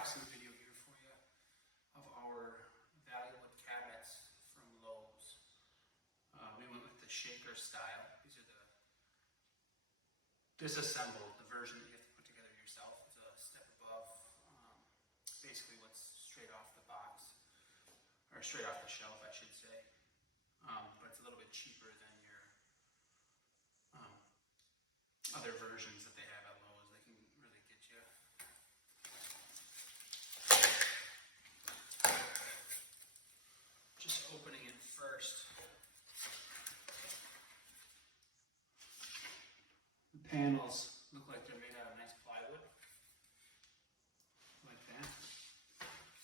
unboxing video here for you of our Valleywood cabinets from Lowe's. We went with the shaker style. These are the disassembled, the version that you have to put together yourself. It's a step above basically what's straight off the box, or straight off the shelf, I should say. But it's a little bit cheaper than your other versions that they have at Lowe's. They can really get you. Just opening it first. The panels look like they're made out of nice plywood. Like that.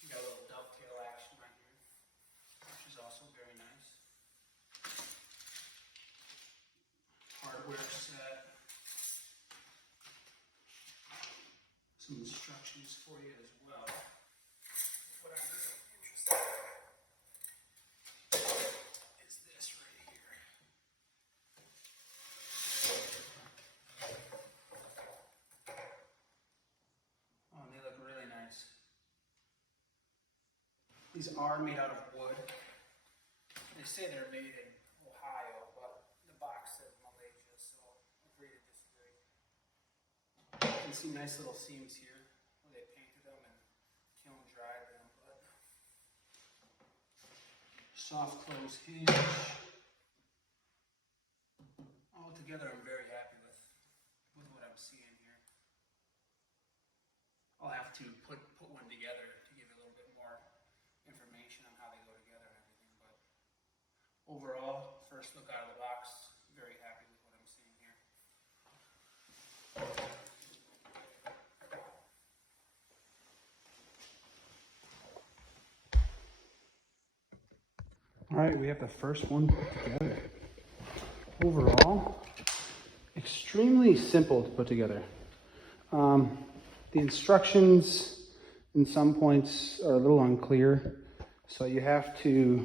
You got a little dovetail action right here, which is also very nice. Hardware set. Some instructions for you as well. What I'm really interested in is this right here. Oh, and they look really nice. These are made out of wood. They say they're made in Ohio, but the box says Malaysia, so agree to disagree. You can see nice little seams here where they painted them and kiln dried them, but soft close hinge. Altogether, I'm very happy with what I'm seeing here. I'll have to put one together to give you a little bit more information on how they go together and everything, but overall, first look out of the box, very happy with what I'm seeing here. All right, we have the first one put together. Overall, extremely simple to put together. The instructions in some points are a little unclear, so you have to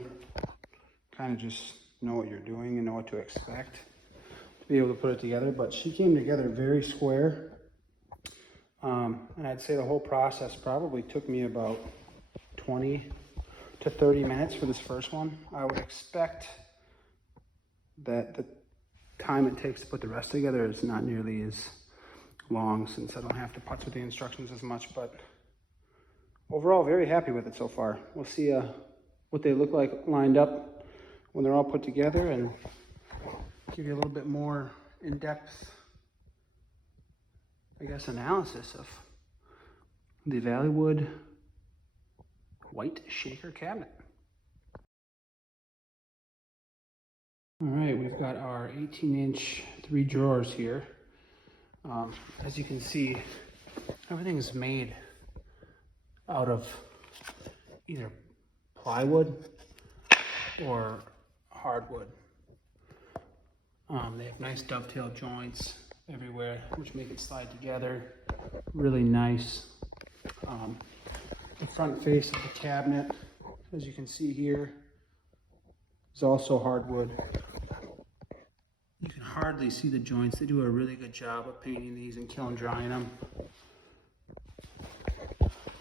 kind of just know what you're doing and know what to expect to be able to put it together. But she came together very square, and I'd say the whole process probably took me about 20 to 30 minutes for this first one. I would expect that the time it takes to put the rest together is not nearly as long, since I don't have to putz with the instructions as much, but overall very happy with it so far. We'll see what they look like lined up when they're all put together and give you a little bit more in-depth, I guess, analysis of the Valleywood white shaker cabinet. All right, we've got our 18-inch 3 drawers here. As you can see, everything is made out of either plywood or hardwood. They have nice dovetail joints everywhere, which make it slide together. Really nice. The front face of the cabinet, as you can see here, is also hardwood. You can hardly see the joints. They do a really good job of painting these and kiln drying them.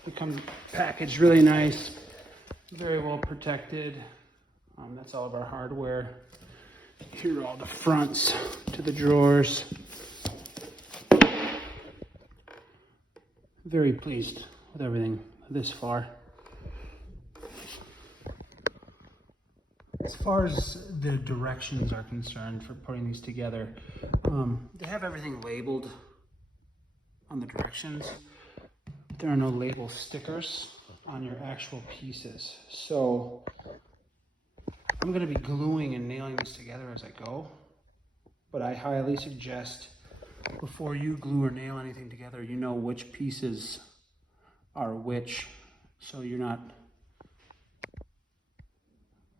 They come packaged really nice, very well protected. That's all of our hardware. Here are all the fronts to the drawers. Very pleased with everything this far. As far as the directions are concerned for putting these together, they have everything labeled on the directions. There are no label stickers on your actual pieces. So I'm going to be gluing and nailing this together as I go, but I highly suggest before you glue or nail anything together, you know which pieces are which, so you're not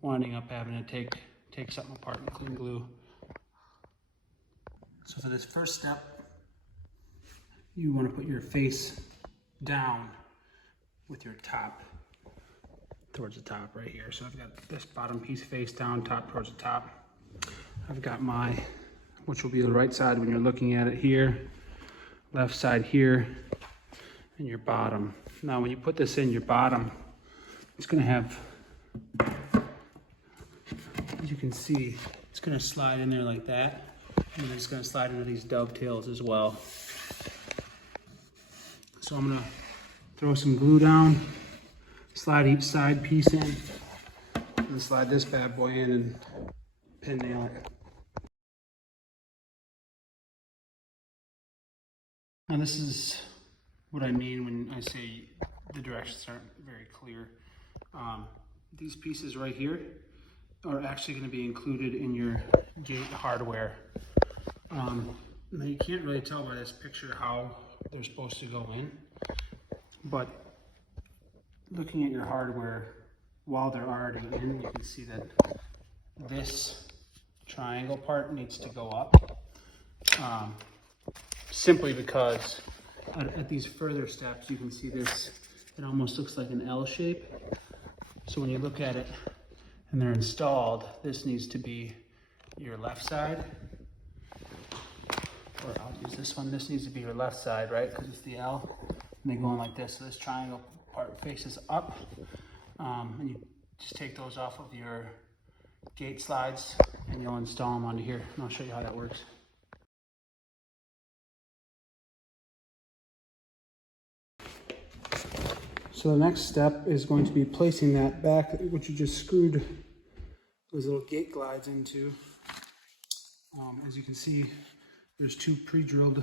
winding up having to take something apart and clean glue. So for this first step, you want to put your face down with your top towards the top right here. So I've got this bottom piece face down, top towards the top. I've got my, which will be the right side when you're looking at it here, left side here, and your bottom Now when you put this in, your bottom, it's gonna have, as you can see, it's gonna slide in there like that. And then it's gonna slide into these dovetails as well. So I'm gonna throw some glue down, slide each side piece in, and slide this bad boy in and pin nail it. Now this is what I mean when I say the directions aren't very clear. These pieces right here are actually going to be included in your gate hardware. Now you can't really tell by this picture how they're supposed to go in, but looking at your hardware while they're already in, you can see that this triangle part needs to go up, simply because at these further steps you can see this, it almost looks like an L shape. So when you look at it and they're installed, this needs to be your left side, or I'll use this one, this needs to be your left side, right? Because it's the L, and they go in like this. So this triangle part faces up, and you just take those off of your gate slides and you'll install them onto here, and I'll show you how that works. So the next step is going to be placing that back, which you just screwed those little gate glides into. As you can see, there's two pre-drilled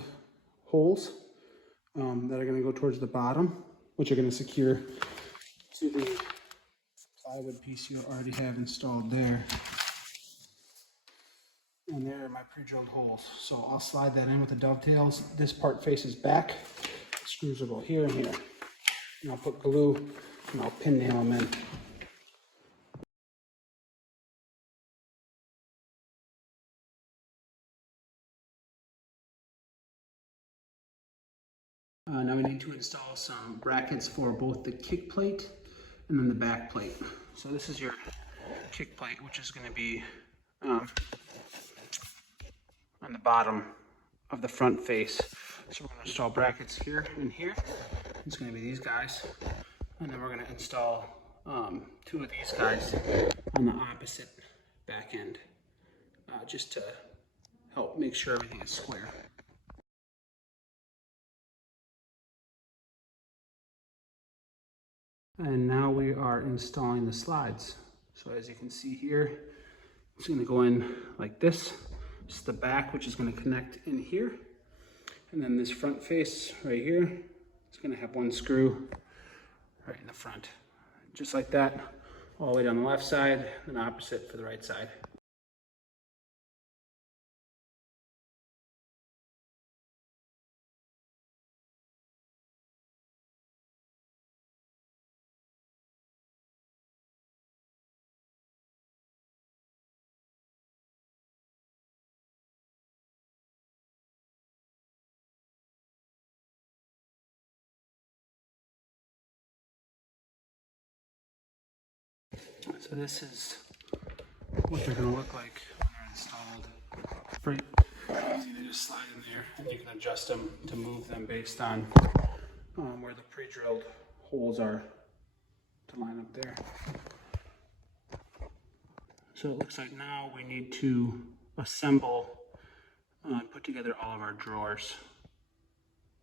holes that are going to go towards the bottom, which are going to secure to the plywood piece you already have installed there. And there are my pre-drilled holes. So I'll slide that in with the dovetails. This part faces back. Screws will go here and here. And I'll put glue and I'll pin nail them in. Now we need to install some brackets for both the kick plate and then the back plate. So this is your kick plate, which is going to be on the bottom of the front face. So we're going to install brackets here and here. It's going to be these guys. And then we're going to install two of these guys on the opposite back end, just to help make sure everything is square. And now we are installing the slides. So as you can see here, it's going to go in like this. Just the back, which is going to connect in here. And then this front face right here, it's going to have one screw right in the front. Just like that, all the way down the left side, and opposite for the right side. So this is what they're going to look like when they're installed. Pretty easy to just slide in there, and you can adjust them to move them based on where the pre-drilled holes are to line up there. So it looks like now we need to assemble and put together all of our drawers.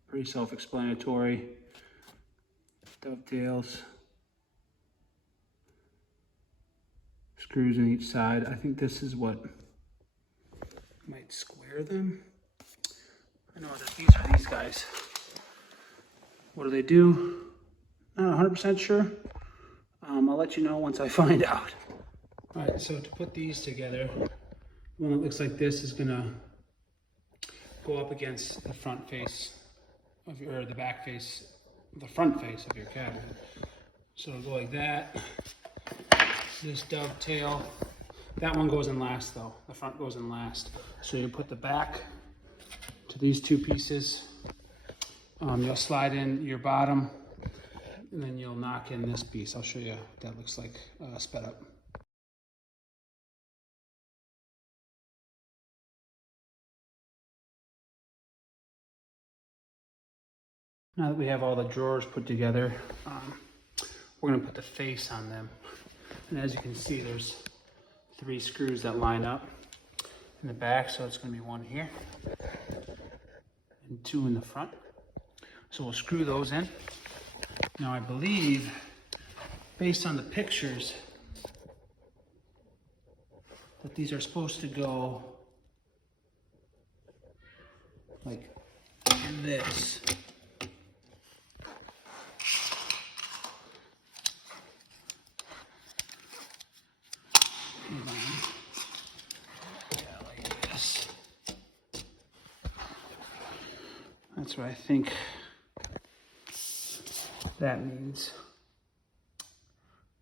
Pretty self-explanatory. Dovetails. Screws on each side. I think this is what might square them. I know that these are these guys. What do? Not 100% sure. I'll let you know once I find out. All right, so to put these together, one that looks like this is gonna go up against the front face of your, or the back face, the front face of your cabinet. So it'll go like that. This dovetail, that one goes in last though. The front goes in last. So you put the back to these two pieces. You'll slide in your bottom, and then you'll knock in this piece. I'll show you what that looks like sped up. Now that we have all the drawers put together, we're going to put the face on them. And as you can see, there's 3 screws that line up in the back, so it's going to be 1 here and 2 in the front. So we'll screw those in. Now I believe, based on the pictures, that these are supposed to go like this. That's what I think that means.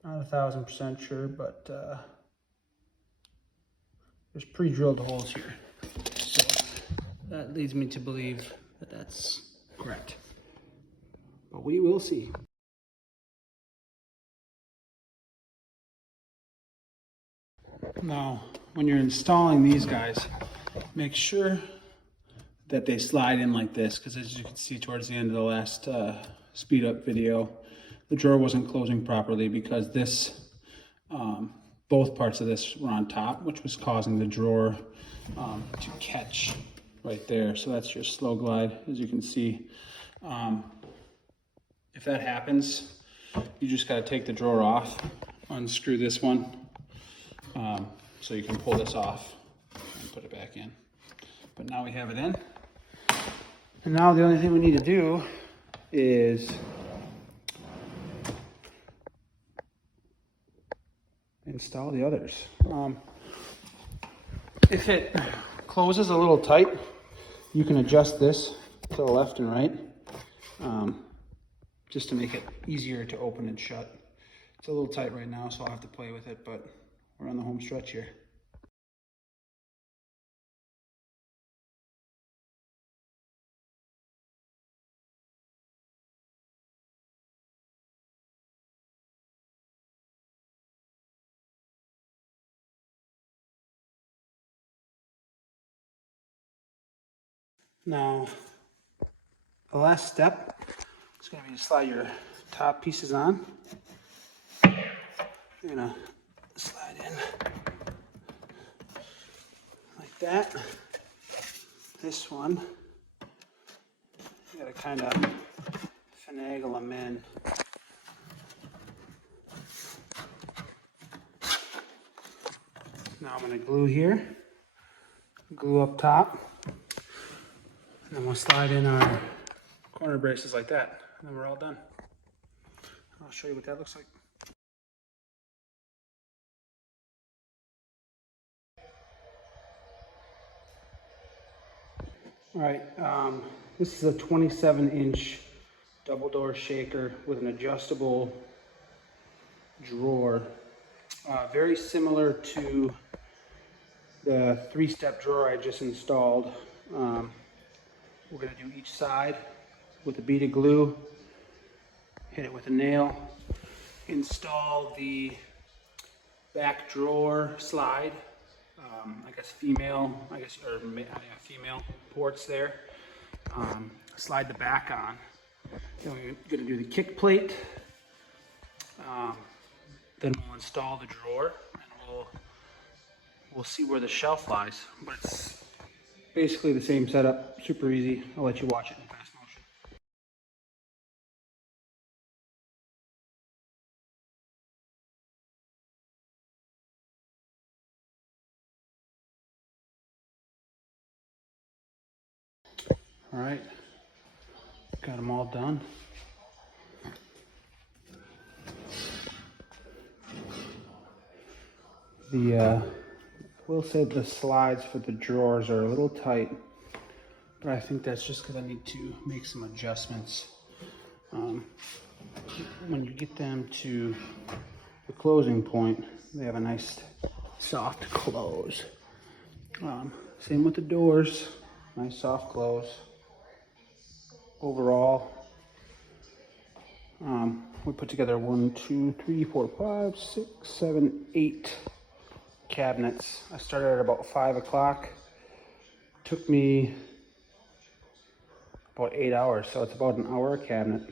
Not 1000% sure, but there's pre-drilled holes here. So that leads me to believe that that's correct. But we will see. Now, when you're installing these guys, make sure that they slide in like this, because as you can see towards the end of the last speed up video, the drawer wasn't closing properly because this, both parts of this were on top, which was causing the drawer to catch right there. So that's your slow glide, as you can see. If that happens, you just got to take the drawer off, unscrew this one, so you can pull this off and put it back in. But now we have it in. And now the only thing we need to do is install the others. If it closes a little tight, you can adjust this to the left and right, just to make it easier to open and shut. It's a little tight right now, so I'll have to play with it, but we're on the home stretch here. Now, the last step is going to be to slide your top pieces on. You're going to slide in like that. This one, you got to kind of finagle them in. Now I'm going to glue here, glue up top. And then we'll slide in our corner braces like that, and then we're all done. I'll show you what that looks like. All right, this is a 27-inch double door shaker with an adjustable drawer. Very similar to the 3-step drawer I just installed. We're going to do each side with a bead of glue, hit it with a nail, install the back drawer slide, I guess female ports there, slide the back on. Then we're going to do the kick plate, then we'll install the drawer, and we'll see where the shelf lies, but it's basically the same setup, super easy. I'll let you watch it in fast motion. All right, got them all done. I will say the slides for the drawers are a little tight, but I think that's just because I need to make some adjustments. When you get them to the closing point, they have a nice soft close. Same with the doors, nice soft close. Overall, we put together 1, 2, 3, 4, 5, 6, 7, 8 cabinets. I started at about 5 o'clock. Took me about 8 hours. So it's about an hour cabinet.